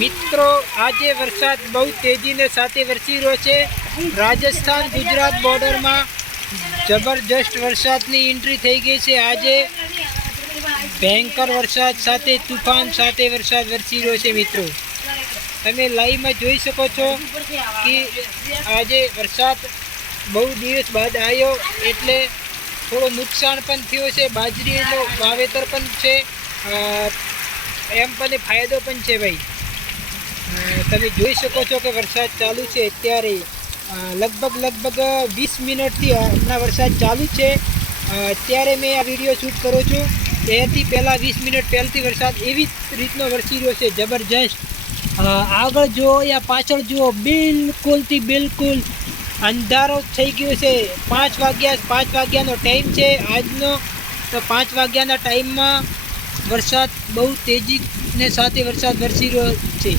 મિત્રો, આજે વરસાદ બહુ તેજીને સાથે વરસી રહ્યો છે. રાજસ્થાન, ગુજરાત બોર્ડરમાં જબરજસ્ત વરસાદની એન્ટ્રી થઈ ગઈ છે. આજે ભયંકર વરસાદ સાથે, તુફાન સાથે વરસાદ વરસી રહ્યો છે મિત્રો. તમે લાઈવમાં જોઈ શકો છો કે આજે વરસાદ બહુ દિવસ બાદ આવ્યો એટલે થોડો નુકસાન પણ થયો છે. બાજરીનો વાવેતર પણ છે. એમ પણ ફાયદો પણ છે ભાઈ. તમે જોઈ શકો છો કે વરસાદ ચાલુ છે અત્યારે. લગભગ લગભગ વીસ મિનિટથી હમણાં વરસાદ ચાલુ છે. અત્યારે મેં આ વીડિયો શૂટ કરું છું. એથી પહેલાં વીસ મિનિટ પહેલથી વરસાદ એવી રીતનો વરસી રહ્યો છે, જબરજસ્ત. આગળ જુઓ યા પાછળ જુઓ, બિલકુલથી બિલકુલ અંધારો થઈ ગયો છે. પાંચ વાગ્યા, પાંચ વાગ્યાનો ટાઈમ છે આજનો. તો પાંચ વાગ્યાના ટાઈમમાં વરસાદ બહુ તેજીને સાથે વરસાદ વરસી રહ્યો છે.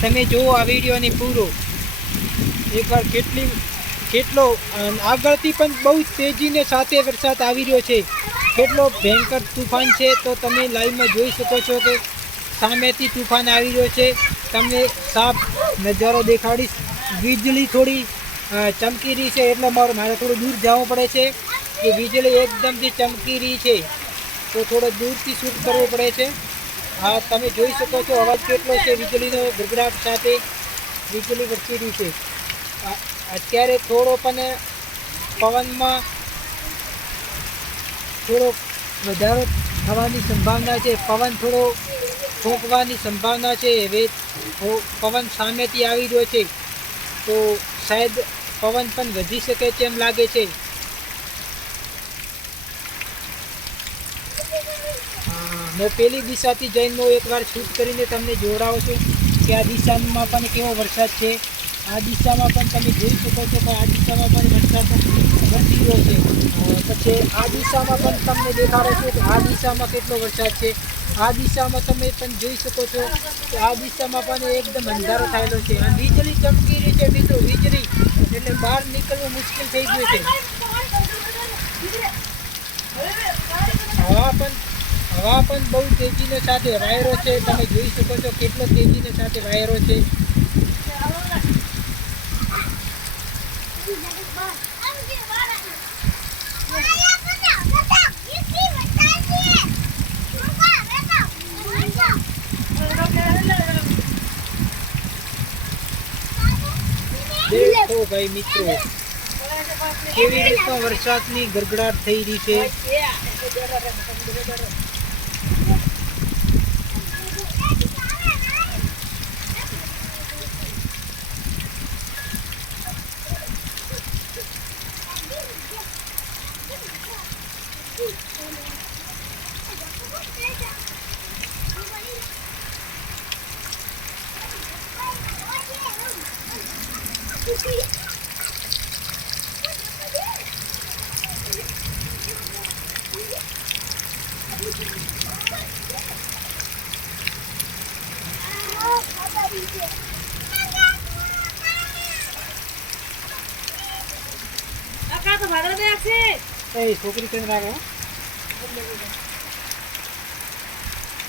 તમે જુઓ આ વિડીયોને પૂરો. એકવાર કેટલી, કેટલો આગળથી પણ બહુ તેજીને સાથે વરસાદ આવી રહ્યો છે. કેટલો ભયંકર તુફાન છે તો તમે લાઈવમાં જોઈ શકો છો કે સામેથી તુફાન આવી રહ્યો છે. તમને સાફ નજારો દેખાડીશ. વીજળી થોડી ચમકી રહી છે એટલે મારે મારે થોડું દૂર જવું પડે છે. કે વીજળી એકદમથી ચમકી રહી છે. તો થોડો દૂરથી શૂટ કરવો પડે છે. હા, તમે જોઈ શકો છો અવાજ કેટલો છે વીજળીનો, ગડગડાટ સાથે વીજળી વચ્ચે રહી છે. અત્યારે થોડો પણ પવનમાં થોડો વધારો થવાની સંભાવના છે. પવન થોડો ફૂંકવાની સંભાવના છે. હવે પવન સામેથી આવી રહ્યો છે. તો શાયદ પવન પણ વધી શકે તેમ લાગે છે. હું પેલી દિશાથી જઈને હું એકવાર શૂટ કરીને તમને જોડાવું છું કે આ દિશામાં પણ કેવો વરસાદ છે. આ દિશામાં પણ તમે જોઈ શકો છો કે આ દિશામાં પણ વરસાદ વધી રહ્યો છે. પછી આ દિશામાં પણ તમને દેખાડો છું કે આ દિશામાં કેટલો વરસાદ છે. આ દિશામાં તમે પણ જોઈ શકો છો કે આ દિશામાં પણ એકદમ અંધારો થયેલો છે. અને વીજળી ચમકી રહી છે મિત્રો વીજળી. એટલે બહાર નીકળવું મુશ્કેલ થઈ ગયું છે. હવા પણ હવા પણ બહુ તેજીને સાથે વાયરો છે. તમે જોઈ શકો છો કેટલો તેજીને સાથે વાયરો છે. કેવી રીતનો વરસાદની ગડગડાટ થઈ રહી છે. એ છોકરી કેમ રાખે હો?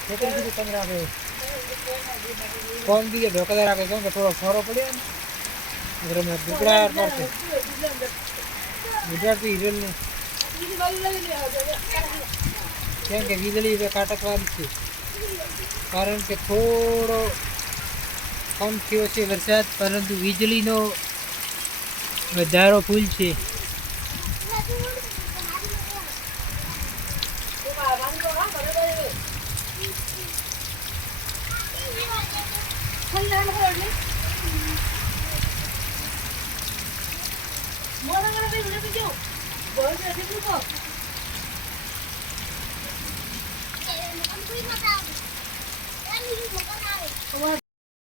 છોકરી કીધું કેમ રાખે ફોન બીજે ઢોકળા રાખે કેમ કે થોડો સોરો પડ્યો ને ಇದರ ದುಪ್ಪಡ ಮಾಡ್ತೀವಿ ગુજરાતી હિરણને કેમ કે વીજળી હવે કાટકવાની છે. કારણ કે થોડો કમ થયો છે વરસાદ, પરંતુ વીજળીનો વધારો ફૂલ છે. তোমার